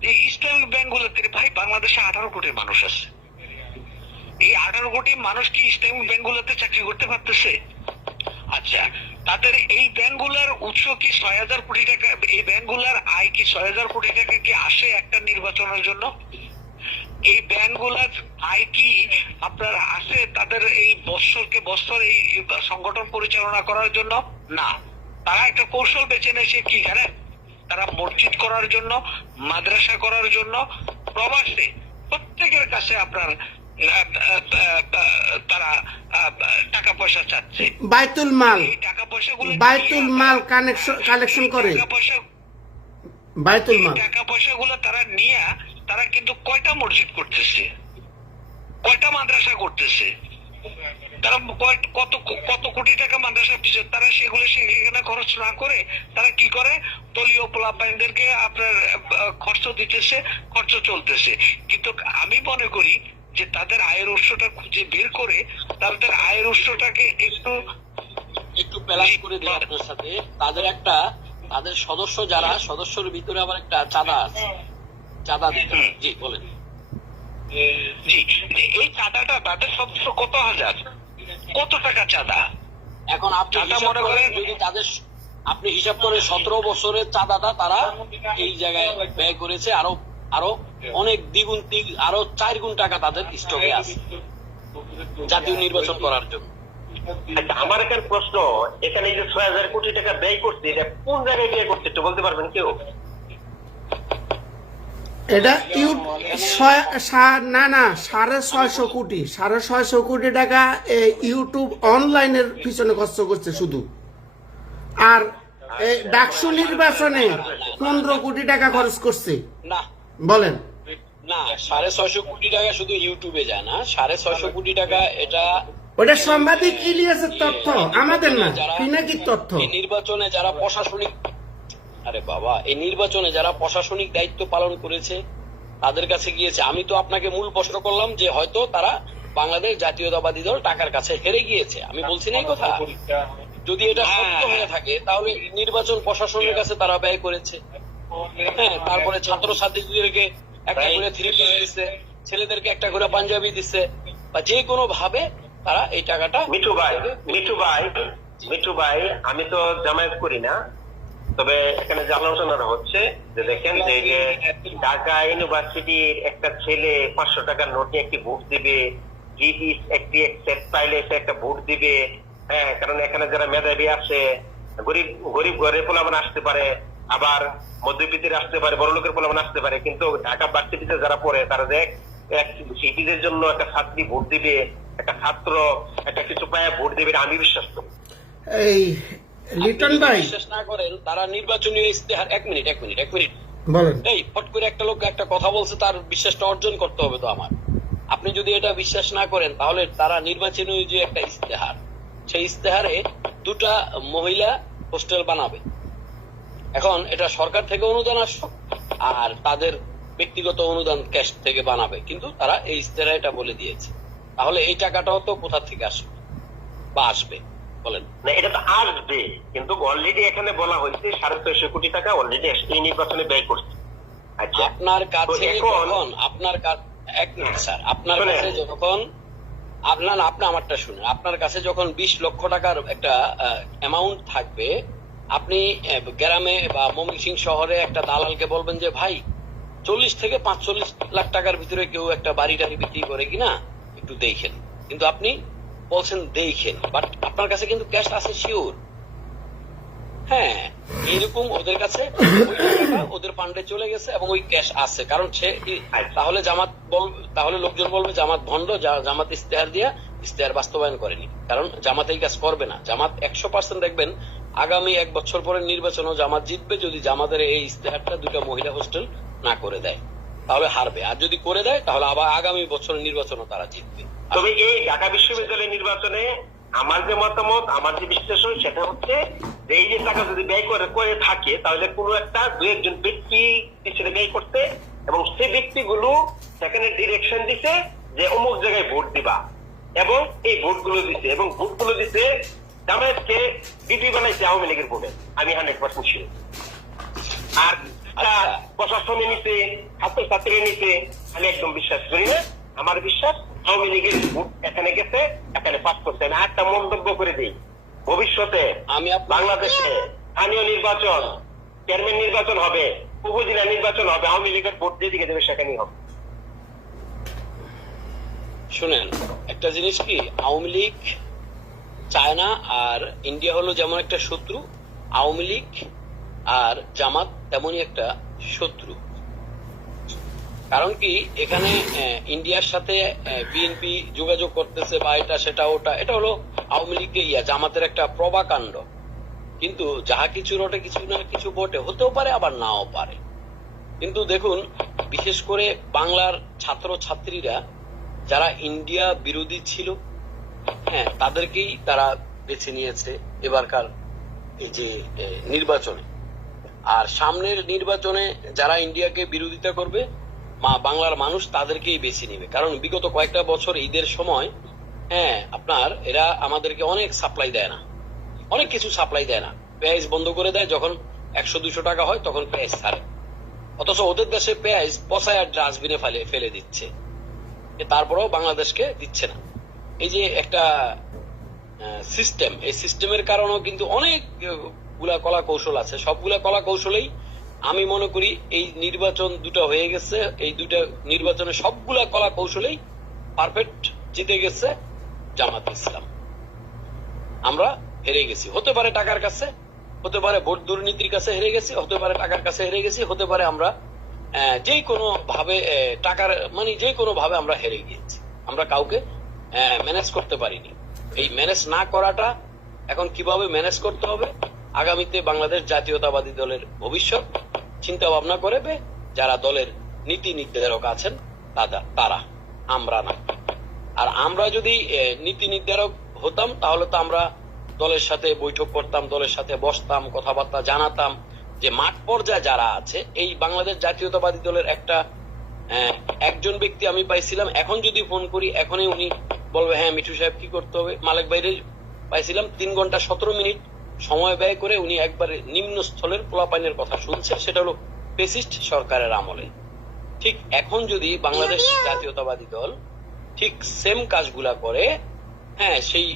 এই ইসলামিক ব্যাংকগুলোতে ভাই বাংলাদেশে 18 কোটি মানুষ আছে। এই 18 কোটি মানুষ কি ইসলামিক ব্যাংকগুলোতে চাকরি করতে পারতেছে? আচ্ছা, তাদের এই ব্যাংকগুলোর উৎস কি 6000 কোটি টাকা? এই ব্যাংকগুলোর আয় কি 6000 কোটি টাকা কি আসে একটা নির্বাচনের জন্য? এই ব্যাংকগুলোর আয় কি আপনার আসে তাদের এই বছর এই সংগঠন পরিচালনা করার জন্য? না, তারা একটা কৌশল বেছে নেছে কি জানেন? তারা মসজিদ করার জন্য, মাদ্রাসা করার জন্য প্রবাসে প্রত্যেকের কাছে আপনার তারা টাকা পয়সা চাচ্ছে। বাইতুল মাল, এই টাকা পয়সাগুলো বাইতুল মাল কালেকশন করে, টাকা পয়সা বাইতুল মাল। টাকা পয়সাগুলো তারা নিয়ে তারা কিন্তু কয়টা মসজিদ করতেছে, কয়টা মাদ্রাসা করতেছে, তারা কত কত কোটি টাকা মাদ্রাসা পিছনে, তারা সেগুলো সেখানে খরচ না করে তারা কি করে, দলীয় পোলাপাইনদেরকে আপনার খরচ দিতেছে, খরচ চলতেছে। কিন্তু আমি মনে করি যে তাদের আয়ের উৎসটা খুঁজে বের করে তাদের আয়ের উৎসটাকে একটু প্যালাস করে দিই আপনার সাথে। তাদের সদস্য যারা, সদস্যের ভিতরে আবার একটা চাঁদা আছে, চাঁদা দিতে হয়। জি বলেন। জি, এই চাঁদাটা তাদের সদস্য কত হাজার, কত টাকা চাঁদা? এখন আপনি চাঁদা হিসাব মনে করেন, করেন- যদি তাদের আপনি হিসাব করেন 17 বছরের চাঁদাটা তারা এই জায়গায় ব্যয় করেছে, আরো অনেক দ্বিগুণ আরো 4 গুণ টাকা তাদের স্টকে আছে জাতীয় নির্বাচন করার জন্য। আচ্ছা, আমার এখানে প্রশ্ন, এখানে এই যে 6,000 কোটি টাকা ব্যয় করছে, এটা কোন জায়গায় ব্যয় করছে একটু বলতে পারবেন কেউ? এটা না 650 কোটি, 650 কোটি টাকা এই ইউটিউব অনলাইনের পিছনে খরচ করছে শুধু। আর এই ডাকসু নির্বাচনে 15 কোটি টাকা খরচ করছে। না বলেন। না 650 কোটি টাকা শুধু ইউটিউবে যায় না, 650 কোটি টাকা এটা ওটা সাংবাদিক ইলিয়াসের তথ্য, আমাদের না, পিনাকির তথ্য। এই নির্বাচনে যারা প্রশাসনিক, আরে বাবা, এই নির্বাচনে যারা প্রশাসনিক দায়িত্ব পালন করেছে তাদের কাছে গিয়েছে। আমি তো আপনাকে মূল প্রশ্ন করলাম যে হয়তো তারা বাংলাদেশ জাতীয়তাবাদী দল টাকার কাছে হেরে গিয়েছে, আমি বলছি না এই কথা। যদি এটা সত্য হয়ে থাকে তাহলে নির্বাচন প্রশাসনের কাছে তারা ব্যয় করেছে। হ্যাঁ, তারপরে ছাত্রছাত্রীদেরকে একটা করে থ্রি পিস দিচ্ছে, ছেলেদেরকে একটা করে পাঞ্জাবি দিচ্ছে, বা যে কোনো ভাবে তারা এই টাকাটা। মিঠু ভাই, আমি তো জামায়াত করি না, তবে এখানে যে আলোচনাটা হচ্ছে যে দেখেন যে এই যে ঢাকা ইউনিভার্সিটির একটা ছেলে 500 টাকার নোট নিয়ে একটি ভোট দিবে, একটি সেট পাইলে সে একটা ভোট দিবে। হ্যাঁ, কারণ এখানে যারা মেধাবী আছে, গরিব ঘরের পোলাপান আসতে পারে, আবার মধ্যবিত্তের আসতে পারে, বড় লোকের পোলাপান আসতে পারে, কিন্তু ঢাকা ভার্সিটিতে যারা পড়ে তারা যে সিটিদের জন্য একটা ছাত্রী ভোট দিবে, একটা ছাত্র একটা কিছু পায় ভোট দিবে, আমি বিশ্বাস করি। এই লিটন ভাই বিশ্বাস না করেন, তারা নির্বাচনী ইস্তেহার, এক মিনিট বলেন। এই ফট করে একটা লোক একটা কথা বলছে, তার বিশ্বাসটা অর্জন করতে হবে তো আমার। আপনি যদি এটা বিশ্বাস না করেন তাহলে তারা নির্বাচনী যে একটা ইস্তেহার, সেই ইস্তেহারে 2টা মহিলা হোস্টেল বানাবে। এখন এটা সরকার থেকে অনুদান আসবে আর তাদের ব্যক্তিগত অনুদান ক্যাশ থেকে বানাবে, কিন্তু তারা এই ইস্তেহারে এটা বলে দিয়েছে। তাহলে এই টাকাটাও তো কোথা থেকে আসবে বা আসবে বলেন? না, এটা তো আসবে, কিন্তু অলরেডি এখানে বলা হয়েছে 650 কোটি টাকা অলরেডি এই নির্বাচনে ব্যয় করছে। আচ্ছা, আপনার কাছে তো এখন যখন আপনার এক মিনিট স্যার, আপনার শুনেন। কাছে যখন আপনি আমারটা শুনেন, আপনার কাছে যখন 20 লক্ষ টাকার একটা অ্যামাউন্ট থাকবে, আপনি গ্রামে বা ময়মনসিংহ শহরে একটা দালালকে বলবেন যে ভাই 40 থেকে 45 লাখ টাকার ভিতরে কেউ একটা বাড়ি টাড়ি বিক্রি করে কিনা একটু দেখেন। কিন্তু আপনি বলছেন দেখেন, বাট আপনার কাছে কিন্তু ক্যাশ আছে শিওর। হ্যাঁ, এইরকম ওদের কাছে ওই টাকাটা ওদের ফান্ডে চলে গেছে এবং ওই ক্যাশ আছে, কারণ সে তাহলে তাহলে লোকজন বলবে জামাত ভণ্ড, জামাত ইস্তেহার বাস্তবায়ন করেনি। কারণ জামাত এই কাজ করবে না। জামাত 100% দেখবেন আগামী 1 বছর পরের নির্বাচনেও জামাত জিতবে যদি জামাতের এই ইস্তেহারটা 2টা মহিলা হোস্টেল না করে দেয়, তাহলে হারবে। আর যদি করে দেয় তাহলে আবার আগামী বছরের নির্বাচনও তারা জিতবে। তবে এই ঢাকা বিশ্ববিদ্যালয়ের নির্বাচনে আমার যে মতামত, আমার যে বিশ্লেষণ, সেটা হচ্ছে যে এই যে টাকা যদি ব্যয় করে থাকে তাহলে কোনো একটা 2-1 ব্যক্তি পিছনে ব্যয় করতে, এবং সেই ব্যক্তিগুলো সেখানে ডিরেকশন দিতে যে অমুক জায়গায় ভোট দিবা, এবং এই ভোটগুলো দিতে, এবং ভোটগুলো দিতে জামায়াতকে বিজয়ী বানাইছে আওয়ামী লীগের ভোটে, আমি 100% শিওর। আর প্রশাসনে নিতে, ছাত্রছাত্রী নিতে আমি একদম বিশ্বাস করি না। আমার বিশ্বাস আওয়ামী লীগের ভোট এখানে গেছে, এখানে পাস করছে না। একটা মন্তব্য করে দিই, ভবিষ্যতে বাংলাদেশে স্থানীয় নির্বাচন, চেয়ারম্যান নির্বাচন হবে, উপজেলা নির্বাচন হবে, আওয়ামী লীগের ভোট যেদিকে যাবে সেখানেই হবে। শুনেন, একটা জিনিস কি, আওয়ামী লীগ চায়না আর ইন্ডিয়া হলো যেমন একটা শত্রু, আওয়ামী লীগ আর জামাত তেমনই একটা শত্রু। কারণ কি এখানে ইন্ডিয়ার সাথে বিএনপি যোগাযোগ করতেছে বা এটা সেটা ওটা, এটা হলো আওয়ামী লীগকে জামাতের একটা প্রভাকাণ্ড। কিন্তু যাহা কিছু রটে কিছু না কিছু বটে, হতেও পারে আবার নাও পারে। কিন্তু দেখুন, বিশেষ করে বাংলার ছাত্র ছাত্রীরা যারা ইন্ডিয়া বিরোধী ছিল, হ্যাঁ, তাদেরকেই তারা বেছে নিয়েছে এবারকার এই যে নির্বাচনে। আর সামনের নির্বাচনে যারা ইন্ডিয়াকে বিরোধিতা করবে, বাংলার মানুষ তাদেরকেই বেছে নিবে। কারণ বিগত কয়েকটা বছর ঈদের সময়, হ্যাঁ, আপনার এরা আমাদেরকে অনেক সাপ্লাই দেয় না, অনেক কিছু সাপ্লাই দেয় না। পেঁয়াজ বন্ধ করে দেয়, যখন 100-200 টাকা হয় তখন পেঁয়াজ ছাড়ে। অথচ ওদের দেশে পেঁয়াজ পচায় আর ডাস্টবিনে ফেলে দিচ্ছে, তারপরেও বাংলাদেশকে দিচ্ছে না। এই যে একটা সিস্টেম, এই সিস্টেমের কারণেও কিন্তু অনেক গুলা কলা কৌশল আছে। সবগুলা কলা কৌশলেই আমি মনে করি এই নির্বাচন দুটো হয়ে গেছে, এই দুটা নির্বাচনে সবগুলা কলা কৌশলেই পারফেক্ট জিতে গেছে জামাত ইসলাম। আমরা হেরে গেছি, হতে পারে টাকার কাছে, হতে পারে ভোট দুর্নীতির কাছে হেরে গেছি, হতে পারে টাকার কাছে হেরে গেছি, হতে পারে আমরা যে কোনো ভাবে টাকার যে কোনো ভাবে আমরা হেরে গিয়েছি। আমরা কাউকে ম্যানেজ করতে পারিনি। এই ম্যানেজ না করাটা এখন কিভাবে ম্যানেজ করতে হবে, আগামীতে বাংলাদেশ জাতীয়তাবাদী দলের ভবিষ্যৎ চিন্তা ভাবনা করবে যারা দলের নীতি নির্ধারক আছেন তারা, আমরা না। আর আমরা যদি নীতি নির্ধারক হতাম তাহলে তো আমরা দলের সাথে বৈঠক করতাম, দলের সাথে বসতাম, কথাবার্তা জানাতাম। যে মাঠ পর্যায়ে যারা আছে, এই বাংলাদেশ জাতীয়তাবাদী দলের একজন ব্যক্তি আমি পাইছিলাম, এখন যদি ফোন করি এখনই উনি বলবে হ্যাঁ মিঠু সাহেব কি করতে হবে। মালিক বাইরে পাইছিলাম 3 ঘন্টা 17 মিনিট সময় ব্যয় করে উনি একবারে নিম্ন স্থলের পোলাপাইনের কথা শুনছে, সেটা হলো ফ্যাসিস্ট সরকারের আমলে। ঠিক এখন যদি বাংলাদেশ জাতীয়তাবাদী দল ঠিক সেম কাজগুলা করে, হ্যাঁ, সেই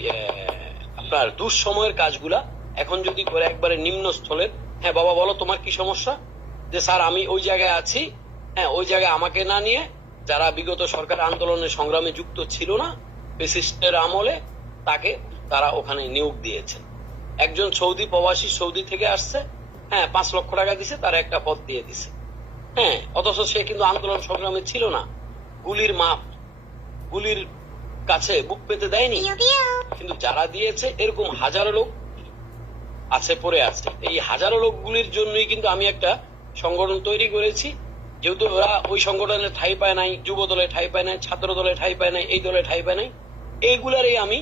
আপনার দুঃসময়ের কাজগুলা এখন যদি করে একবারে নিম্ন স্থলের, হ্যাঁ বাবা বলো তোমার কি সমস্যা, যে স্যার আমি ওই জায়গায় আছি, হ্যাঁ ওই জায়গায় আমাকে না নিয়ে যারা বিগত সরকার আন্দোলনের সংগ্রামে যুক্ত ছিল না ফ্যাসিস্টের আমলে, তাকে তারা ওখানে নিয়োগ দিয়েছেন। একজন সৌদি প্রবাসী সৌদি থেকে আসছে, হ্যাঁ 5 লক্ষ টাকা দিছে, তার একটা পদ দিয়ে দিছে, হ্যাঁ, অথচ সে কিন্তু আন্দোলন সংগ্রামে ছিল না, গুলির কাছে বুক পেতে দেয়নি। কিন্তু যারা দিয়েছে এরকম হাজারো লোক আছে, পড়ে আছে। এই হাজারো লোকগুলির জন্যই কিন্তু আমি একটা সংগঠন তৈরি করেছি, যেহেতু ওরা ওই সংগঠনের ঠাঁই পায় নাই, যুব দলে ঠাঁই পায় নাই, ছাত্র দলে ঠাঁই পায় নাই, এই দলে ঠাঁই পায় নাই, এইগুলারই আমি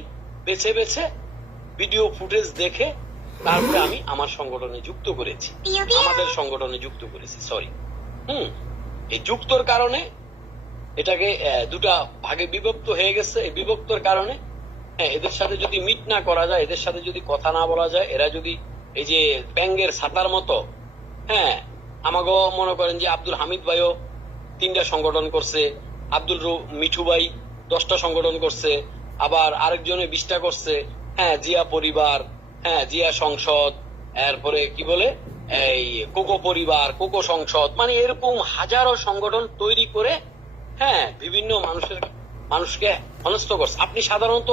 বেছে বেছে ভিডিও ফুটেজ দেখে তারপরে আমি আমার সংগঠনে যুক্ত করেছি, আমাদের সংগঠনে যুক্ত করেছি, সরি। এই যুক্তর কারণে এটাকে দুটা ভাগে বিভক্ত হয়ে গেছে। এই বিভক্তর কারণে এদের সাথে যদি মিট না করা যায়, এদের সাথে যদি কথা না বলা যায়, এরা যদি এই যে ব্যাঙ্গের ছাতার মতো, হ্যাঁ, আমাকেও মনে করেন যে আব্দুল হামিদ ভাইও 3টা সংগঠন করছে, মিঠু ভাই 10টা সংগঠন করছে, আবার আরেকজনে 20টা করছে, হ্যাঁ, জিয়া পরিবার, হ্যাঁ জিয়া সংসদ, এরপরে কি বলে এই কোকো পরিবার, কোকো সংসদ, এরকম হাজারো সংগঠন তৈরি করে, হ্যাঁ, বিভিন্ন মানুষকে অনস্ত করছে। আপনি সাধারণত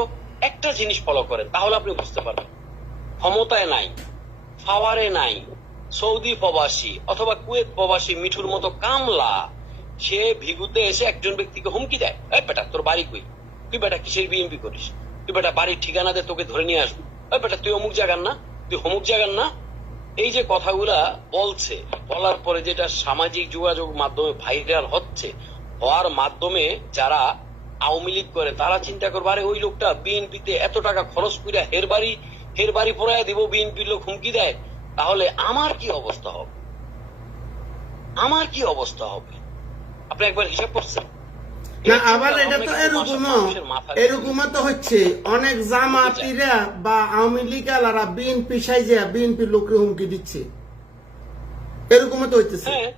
একটা জিনিস ফলো করেন, তাহলে আপনি বুঝতে পারবেন। ক্ষমতায় নাই, পাওয়ারে নাই, সৌদি প্রবাসী অথবা কুয়েত প্রবাসী মিঠুর মতো কামলা, সে ভিগুতে এসে একজন ব্যক্তিকে হুমকি দেয়, এই বেটা তোর বাড়ি কই, তুই বেটা কিসের বিএমপি করিস, তুই বেটা বাড়ির ঠিকানা দে, তোকে ধরে নিয়ে আসবো, ওই বেটা তুই অমুক জায়গার না, তুই অমুক জায়গার না। এই যে কথাগুলা বলছে, বলার পরে যেটা সামাজিক যোগাযোগ মাধ্যমে ভাইরাল হচ্ছে, হওয়ার মাধ্যমে যারা আওয়ামী লীগ করে তারা চিন্তা করবে, আরে ওই লোকটা বিএনপিতে এত টাকা খরচ করে হের বাড়ি পড়ায় দিব, বিএনপির লোক হুমকি দেয়, তাহলে আমার কি অবস্থা হবে, আমার কি অবস্থা হবে? আপনি একবার হিসাব করছেন? না, আবার এটা তো এরকমও তো হচ্ছে, অনেক জামাতিরা বা আওয়ামী লীগ আলারা বিএনপি সাইজে বিএনপি লোককে হুমকি দিচ্ছে, এরকমও তো হইতেছে। হ্যাঁ,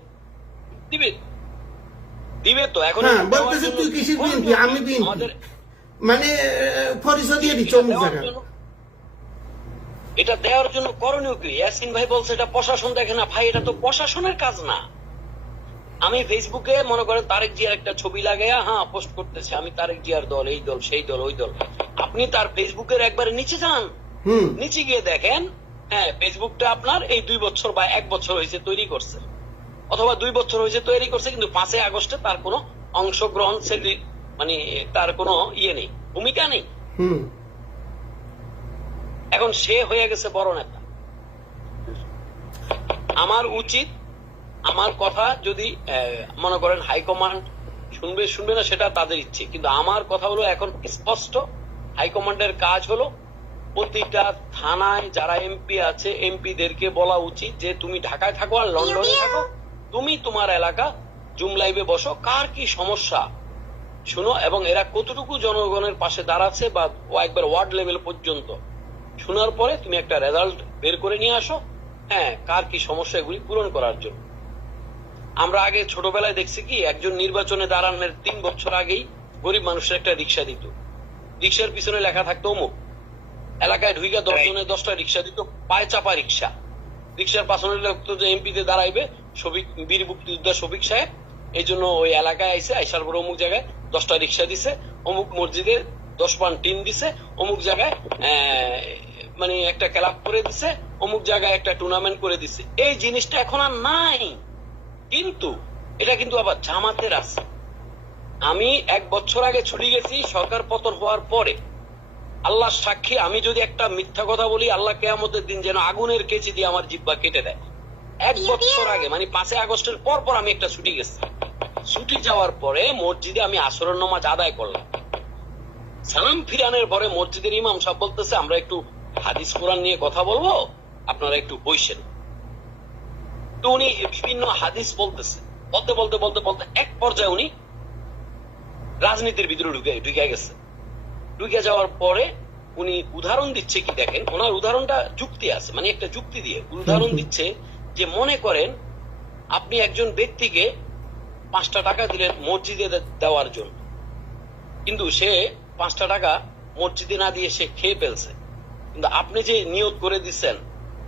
দিবে তো। এখন বলতেছে তুই কিসের বিএনপি, আমি বিএনপি, পরিচয় দিয়ে দিচ্ছে অমুক জায়গা। এটা দেওয়ার জন্য করণীয় কি? ইয়াসিন ভাই বলছে এটা প্রশাসন দেখে না। ভাই, এটা তো প্রশাসনের কাজ না। আমি ফেসবুকে মনে করেন তারেক জিয়ার একটা ছবি লাগাইয়া পোস্ট করতেছে, আমি তারেক জিয়ার দল, এই দল, সেই দল, ওই দল। আপনি তার ফেসবুকের একবারে নিচে যান, নিচে গিয়ে দেখেন, হ্যাঁ, ফেসবুকটা আপনার এই 2 বছর বা 1 বছর হয়েছে তৈরি করছে, অথবা 2 বছর হয়েছে তৈরি করছে, কিন্তু 5 আগস্টে তার কোনো অংশগ্রহণ মানে তার কোনো ইয়ে নেই, ভূমিকা নেই। হুম। এখন সে হয়ে গেছে বড় নেতা। আমার উচিত, আমার কথা যদি মনে করেন হাইকমান্ড শুনবে না সেটা তাদের ইচ্ছে, কিন্তু আমার কথা হলো এখন স্পষ্ট, হাইকমান্ডের কাজ হলো প্রতিটা থানায় যারা এমপি আছে এমপিদেরকে বলা উচিত যে তুমি ঢাকায় থাকো আর লন্ডনে থাকো, তুমি তোমার এলাকা জুম লাইভে বসো, কার কি সমস্যা শুনো, এবং এরা কতটুকু জনগণের পাশে দাঁড়াচ্ছে বা একবার ওয়ার্ড লেভেল পর্যন্ত শোনার পরে তুমি একটা রেজাল্ট বের করে নিয়ে আসো, হ্যাঁ কার কি সমস্যা এগুলি পূরণ করার জন্য। আমরা আগে ছোটবেলায় দেখছি কি, একজন নির্বাচনে দাঁড়ানোর 3 বছর আগেই গরিব মানুষের একটা রিক্সা দিত, রিক্সার পিছনে লেখা থাকতো অমুক, এলাকায় ঢুইকা 10 জনে 10টা রিক্সা দিত, পায়ে চাপা রিক্সা, রিক্সার পাশনে লিখতো যে এমপিতে দাঁড়াইবে বীর মুক্তিযোদ্ধা শফিক সাহেব, এই জন্য ওই এলাকায় আইসার পরে অমুক জায়গায় 10টা রিক্সা দিছে, অমুক মসজিদে 10 পান টিন দিছে, অমুক জায়গায় মানে একটা ক্লাব করে দিছে, অমুক জায়গায় একটা টুর্নামেন্ট করে দিছে। এই জিনিসটা এখন আর নাই, কিন্তু এটা কিন্তু আবার জামাতের আছে। আমি 1 বছর আগে ছুটি গেছি সরকার পতন হওয়ার পরে, আল্লাহ সাক্ষী, আমি যদি একটা মিথ্যা কথা বলি আল্লাহ কিয়ামতের দিন যেন আগুনের কেচি দিয়ে আমার জিহ্বা কেটে দেয়। 1 বছর আগে মানে 5 আগস্টের পর আমি একটা ছুটি গেছি, ছুটি যাওয়ার পরে মসজিদে আমি আসরের নামাজ আদায় করলাম, সালাম ফিরানোর পরে মসজিদের ইমাম সাহেব বলতেছে আমরা একটু হাদিস কোরআন নিয়ে কথা বলবো, আপনারা একটু বসেন। তো উনি বিভিন্ন হাদিস বলতেছে, বলতে এক পর্যায়ে উনি রাজনীতির ভিতরে ঢুকে গেছে। ঢুকে যাওয়ার পরে উনি উদাহরণ দিচ্ছে কি, দেখেন ওনার উদাহরণটা যুক্তি আছে, মানে একটা যুক্তি দিয়ে উদাহরণ দিচ্ছে যে মনে করেন আপনি একজন ব্যক্তিকে 5টা টাকা দিলেন মসজিদে দেওয়ার জন্য, কিন্তু সে 5টা টাকা মসজিদে না দিয়ে সে খেয়ে ফেলছে, কিন্তু আপনি যে নিয়ত করে দিচ্ছেন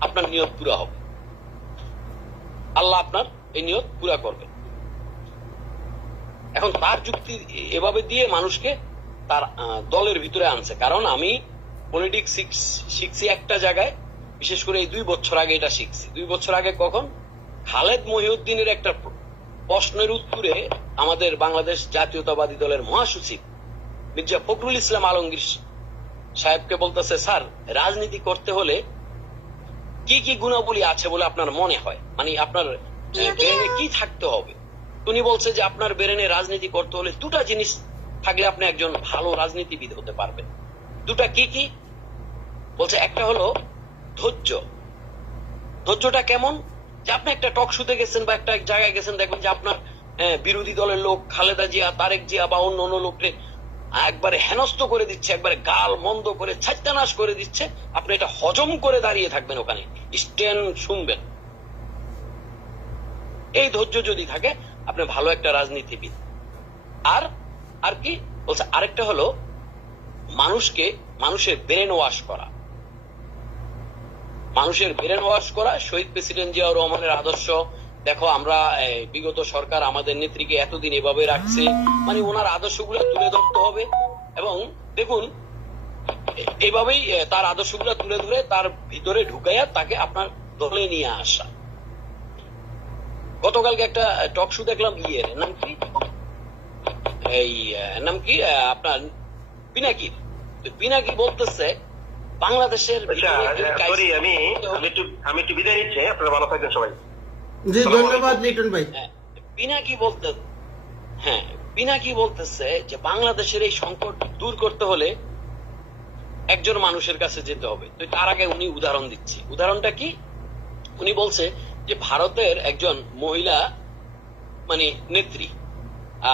আপনার নিয়ত পুরা হবে, আল্লাহ আপনার এই নিয়ত পুরা করবে। এখন তার যুক্তি এভাবে দিয়ে মানুষকে তার দলের ভিতরে আনছে, কারণ আমি পলিটিক্স শিখছি একটা জায়গায়, বিশেষ করে এই 2 বছর আগে এটা শিখছি। 2 বছর আগে কখন, খালেদ মহিউদ্দিনের একটা প্রশ্নের উত্তরে আমাদের বাংলাদেশ জাতীয়তাবাদী দলের মহাসচিব মির্জা ফখরুল ইসলাম আলমগীর সাহেবকে বলতেছে, স্যার রাজনীতি করতে হলে কি কি গুণাবলী আছে বলে আপনার মনে হয়, মানে আপনার ব্রেনে কি থাকতে হবে? উনি বলছে যে আপনার ব্রেনে রাজনীতি করতে হলে 2টা জিনিস থাকলে আপনি একজন ভালো রাজনীতিবিদ হতে পারবেন। 2টা কি কি বলছে? একটা হলো ধৈর্য। ধৈর্যটা কেমন? যে আপনি একটা টক শুতে গেছেন বা একটা জায়গায় গেছেন, দেখবেন যে আপনার বিরোধী দলের লোক খালেদা জিয়া, তারেক জিয়া বা অন্য অন্য লোককে একবারে হেনস্থ করে দিচ্ছে, একবারে গাল মন্দ করে ছাইতানাশ করে দিচ্ছে, আপনি এটা হজম করে দাঁড়িয়ে থাকবেন, ওখানে স্ট্যান্ড শুনবেন। এই ধৈর্য যদি থাকে আপনি ভালো একটা রাজনীতিবিদ। আর কি বলছে, আরেকটা হলো মানুষের ব্রেন ওয়াশ করা। মানুষের ব্রেন ওয়াশ করা। শহীদ প্রেসিডেন্ট জিয়াউর রহমানের আদর্শ দেখো, আমরা বিগত সরকার আমাদের নেত্রীকে এতদিন এভাবে রাখছে, মানে ওনার আদর্শগুলো তুলে ধরতে হবে, এবং দেখুন এইভাবেই তার আদর্শগুলো তুলে ধরে তার ভিতরে ঢুকাইয়া তাকে আপনার দলে নিয়ে আসা। গতকালকে একটা টক শো দেখলাম, নাম কি আপনার পিনাকি বলতেছে বাংলাদেশের আমি একটু বিদায় নিচ্ছি, আপনারা ভালো থাকবেন সবাই। জি ধন্যবাদ লিটন ভাই। পিনাকি বলতেছে যে বাংলাদেশের এই সংকট দূর করতে হলে একজন মানুষের কাছে যেতে হবে। তো তার আগে উনি উদাহরণ দিচ্ছে। উদাহরণটা কি? উনি বলছে যে ভারতের একজন মহিলা মানে নেত্রী,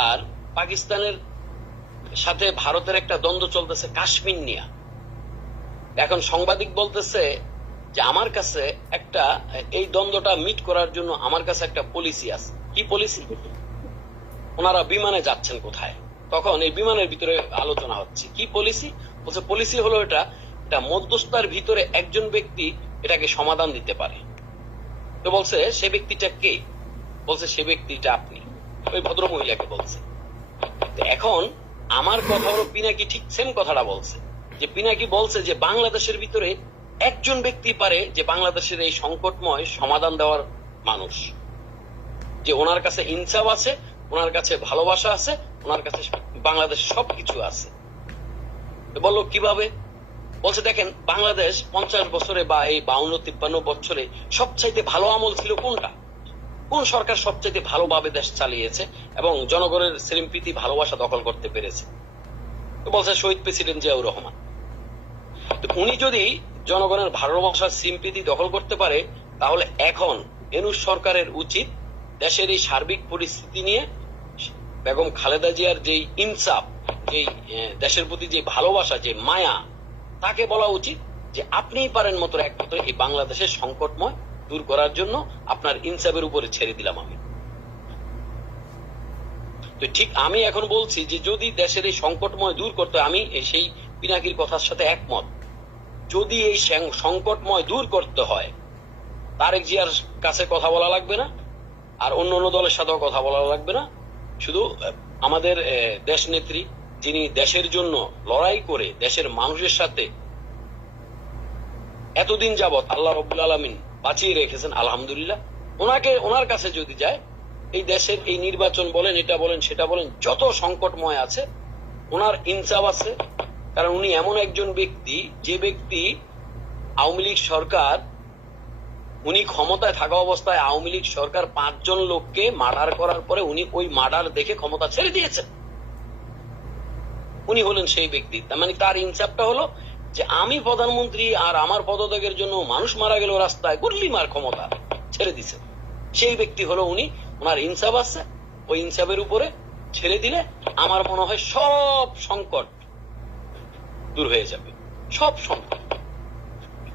আর পাকিস্তানের সাথে ভারতের একটা দ্বন্দ্ব চলতেছে কাশ্মীর নিয়ে। এখন সাংবাদিক বলতেছে যে আমার কাছে একটা এই দ্বন্দ্বটা মিট করার জন্য আমার কাছে একটা পলিসি আছে। কি পলিসি? ওনারা বিমানে যাচ্ছেন কোথায়, তখন এই বিমানের ভিতরে আলোচনা হচ্ছে। কি পলিসি? বলছে পলিসি হলো এটা মধ্যস্থার ভিতরে একজন ব্যক্তি এটাকে সমাধান দিতে পারে। তো বলছে সে ব্যক্তিটা কে? বলছে সে ব্যক্তিটা আপনি। ওই ভদ্র মহিলাকে বলছে। এখন আমার কথা হলো পিনাকি ঠিক সেম কথাটা বলছে, যে পিনাকি বলছে যে বাংলাদেশের ভিতরে একজন ব্যক্তি পারে যে বাংলাদেশের এই সংকটময় সমাধান দেওয়ার মানুষ। যে ওনার কাছে ইনসাফ আছে, ওনার কাছে ভালোবাসা আছে, ওনার কাছে বাংলাদেশ সবকিছু আছে। বললো কিভাবে? বলছে দেখেন, বাংলাদেশ 50 বছরে বা এই 52-53 বছরে সবচাইতে ভালো আমল ছিল কোনটা? কোন সরকার সবচাইতে ভালোভাবে দেশ চালিয়েছে এবং জনগণের স্নেহপ্রীতি ভালোবাসা দখল করতে পেরেছে? বলছে শহীদ প্রেসিডেন্ট জিয়াউর রহমান। তো উনি যদি জনগণের ভালোবাসার সিম্পিতি দখল করতে পারে, তাহলে এখন ইউনূস সরকারের উচিত দেশের এই সার্বিক পরিস্থিতি নিয়ে বেগম খালেদা জিয়ার যে ইনসাফ, যে দেশের প্রতি যে ভালোবাসা, যে মায়া, তাকে বলা উচিত যে আপনিই পারেন মাত্র একমাত্র এই বাংলাদেশের সংকটময় দূর করার জন্য, আপনার ইনসাফের উপরে ছেড়ে দিলাম আমি। তো ঠিক আমি এখন বলছি যে যদি দেশের এই সংকটময় দূর করতে, আমি সেই পিনাকির কথার সাথে একমত। যদি এই সংকটময় দূর করতে হয়, তারেক জিয়ার কাছে কথা বলা লাগবে না, আর অন্য অন্য দলের সাথেও কথা বলা লাগবে না। শুধু আমাদের দেশ নেত্রী, যিনি দেশের জন্য লড়াই করে দেশের মানুষের সাথে এতদিন যাবৎ আল্লাহ রাব্বুল আলামিন বাঁচিয়ে রেখেছেন, আলহামদুলিল্লাহ, ওনার কাছে যদি যায়, এই দেশের এই নির্বাচন বলেন, এটা বলেন, সেটা বলেন, যত সংকটময় আছে, ওনার ইনসাফ আছে। কারণ উনি এমন একজন ব্যক্তি, যে ব্যক্তি আওয়ামী লীগ সরকার, উনি ক্ষমতায় থাকা অবস্থায় আওয়ামী লীগ সরকার 5 জন লোককে মার্ডার করার পরে উনি ওই মার্ডার দেখে ক্ষমতা ছেড়ে দিয়েছেন। উনি হলেন সেই ব্যক্তি। তার মানে তার ইনসাফটা হলো যে আমি প্রধানমন্ত্রী আর আমার পদত্যাগের জন্য মানুষ মারা গেল রাস্তায়, গুল্লি মার ক্ষমতা ছেড়ে দিছে, সেই ব্যক্তি হলো উনি। ওনার ইনসাফ আছে, ওই ইনসাফের উপরে ছেড়ে দিলে আমার মনে হয় সব সংকট দূর হয়ে যাবে, সব সংকট।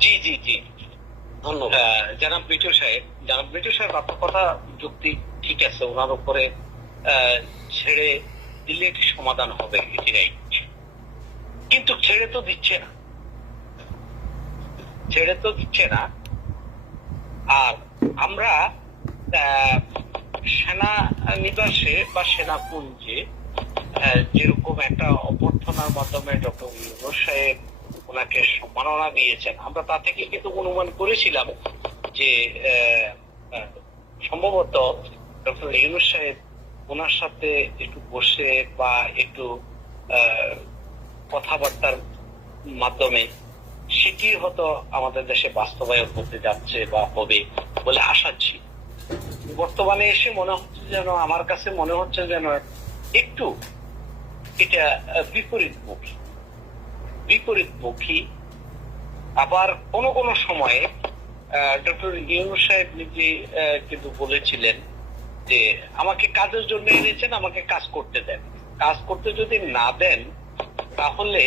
জি জি জি, ধন্যবাদ। জনাব বিটু সাহেব আপনার কথা যুক্তি ঠিক আছে, ওনার উপরে ছেড়ে দিলে একটি সমাধান হবে, এটাই। কিন্তু ছেড়ে তো দিচ্ছে না। আর আমরা সেনা নিবাসে বা সেনাপুঞ্জে যেরকম একটা অভ্যর্থনার মাধ্যমে ডক্টর ইউনূস সাহেব ওনাকে সম্মাননা দিয়েছেন, আমরা তা থেকে কিন্তু অনুমান করেছিলাম যে সম্ভবত ডক্টর ইউনূস সাহেব ওনার সাথে একটু বসে বা একটু কথাবার্তার মাধ্যমে সেটি হয়তো আমাদের দেশে বাস্তবায়ন হতে যাচ্ছে বা হবে বলে আশা ছিল। বর্তমানে এসে মনে হচ্ছে যেন, আমার কাছে মনে হচ্ছে যেন একটু এটা বিপরীতমুখী। আবার কোন সময়ে ডক্টর ইউনূস সাহেব নিজে কিন্তু বলেছিলেন যে আমাকে কাজের জন্য এনেছেন, আমাকে কাজ করতে দেন, কাজ করতে যদি না দেন তাহলে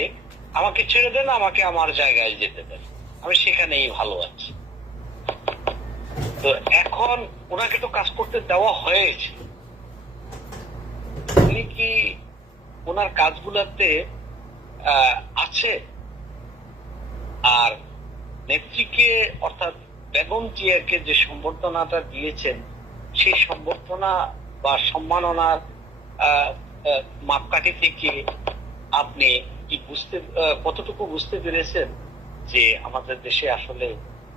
আমাকে ছেড়ে দেন, আমাকে আমার জায়গায় যেতে দেন, আমি সেখানেই ভালো আছি। তো এখন ওনাকে তো কাজ করতে দেওয়া হয়েছে, উনি কি ওনার কাজগুলোতে আছে? আর নেত্রীকে অর্থাৎ বেগম জিয়াকে যে সম্বর্ধনাটা দিয়েছেন, সেই সম্বর্ধনা বা সম্মাননার মাপকাঠি থেকে আপনি কি কতটুকু বুঝতে পেরেছেন যে আমাদের দেশে আসলে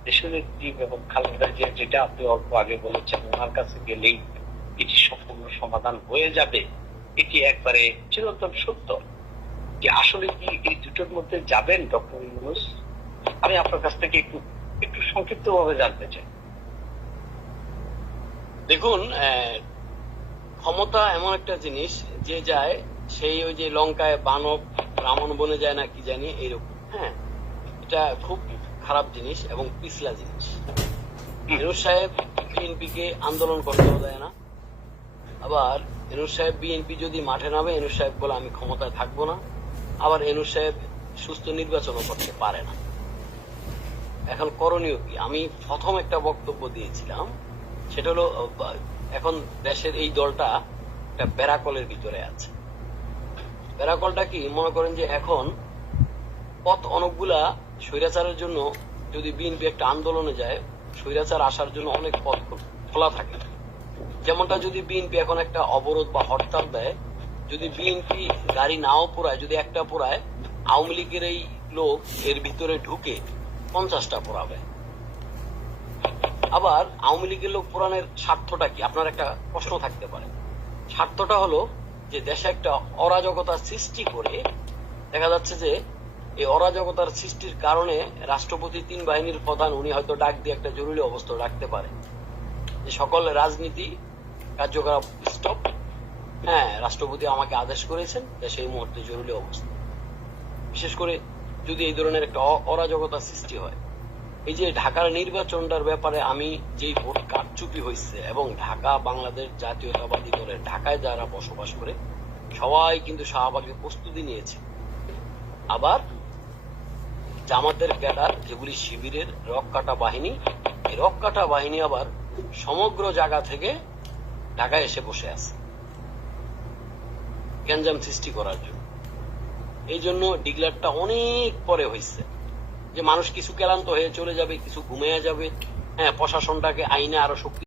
দেশনেত্রী বেগম খালেদা জিয়া, যেটা আপনি অল্প আগে বলেছেন, ওনার কাছে গেলেই এটি সম্পূর্ণ সমাধান হয়ে যাবে, এটি একবারে চিরন্তন সত্য? কি আসলে কি এই দুটোর মধ্যে যাবেন ডক্টর ইউনূস? আমি আপনার কাছ থেকে একটু সংক্ষিপ্ত ভাবে জানতে চাই। দেখুন, ক্ষমতা এমন একটা জিনিস, যে যায় সেই ওই যে লঙ্কায় বানর রামন বনে যায় না কি জানি, এইরকম। হ্যাঁ, এটা খুব খারাপ জিনিস এবং পিছলা জিনিস। ইউনূস সাহেব বিএনপিকে আন্দোলন করতেও দেয় না, আবার ইউনূস সাহেব বিএনপি যদি মাঠে নামে, ইউনূস সাহেব বলে আমি ক্ষমতায় থাকবো না, আবার ইউনূস সাহেব সুস্থ নির্বাচনও করতে পারে না। এখন করণীয় কি? আমি প্রথম একটা বক্তব্য দিয়েছিলাম, সেটা হলো এখন দেশের এই দলটা একটা বেড়াকলের ভিতরে আছে। বেড়াকলটা কি? মনে করেন যে এখন পথ অনেকগুলা স্বৈরাচারের জন্য, যদি বিএনপি একটা আন্দোলনে যায়, স্বৈরাচার আসার জন্য অনেক পথ খোলা থাকে। যেমনটা যদি বিএনপি এখন একটা অবরোধ বা হরতাল দেয়, যদি বিএনপি গাড়ি নাও পোড়ায়, যদি একটা পোড়ায়, আওয়ামী লীগের এই লোক এর ভিতরে ঢুকে 50টা পোড়াবে। আবার আওয়ামী লীগের লোক পুরাণের স্বার্থটা কি আপনার একটা প্রশ্ন থাকতে পারে। স্বার্থটা হলো যে দেশে একটা অরাজকতার সৃষ্টি করে দেখা যাচ্ছে যে এই অরাজকতার সৃষ্টির কারণে রাষ্ট্রপতি 3 বাহিনীর প্রধান উনি হয়তো ডাক দিয়ে একটা জরুরি অবস্থা রাখতে পারে যে সকল রাজনীতি কার্যকলাপ স্টপ, হ্যাঁ রাষ্ট্রপতি আমাকে আদেশ করেছেন সেই মুহূর্তে জরুরি অবস্থা। বিশেষ করে যদি এই ধরনের একটা অরাজকতার সৃষ্টি হয়, এই যে ঢাকার নির্বাচনটার ব্যাপারে আমি যেই ভোট কারচুপি হয়েছে এবং ঢাকা বাংলাদেশ জাতীয়তাবাদী দলের ঢাকায় যারা বসবাস করে সবাই কিন্তু শাহবাগে প্রস্তুতি নিয়েছে। আবার জামাতের ক্যাডার যেগুলি শিবিরের রক্ষাটা বাহিনী, এই রক্ষাটা বাহিনী আবার সমগ্র জায়গা থেকে ঢাকায় এসে বসে আছে গ্যাঞ্জাম সৃষ্টি করার জন্য। এই জন্য ডিক্লারটা অনেক পরে হয়েছে যে মানুষ কিছু ক্লান্ত হয়ে চলে যাবে, কিছু ঘুমিয়ে যাবে, হ্যাঁ প্রশাসনটাকে আইনে আরো শক্তি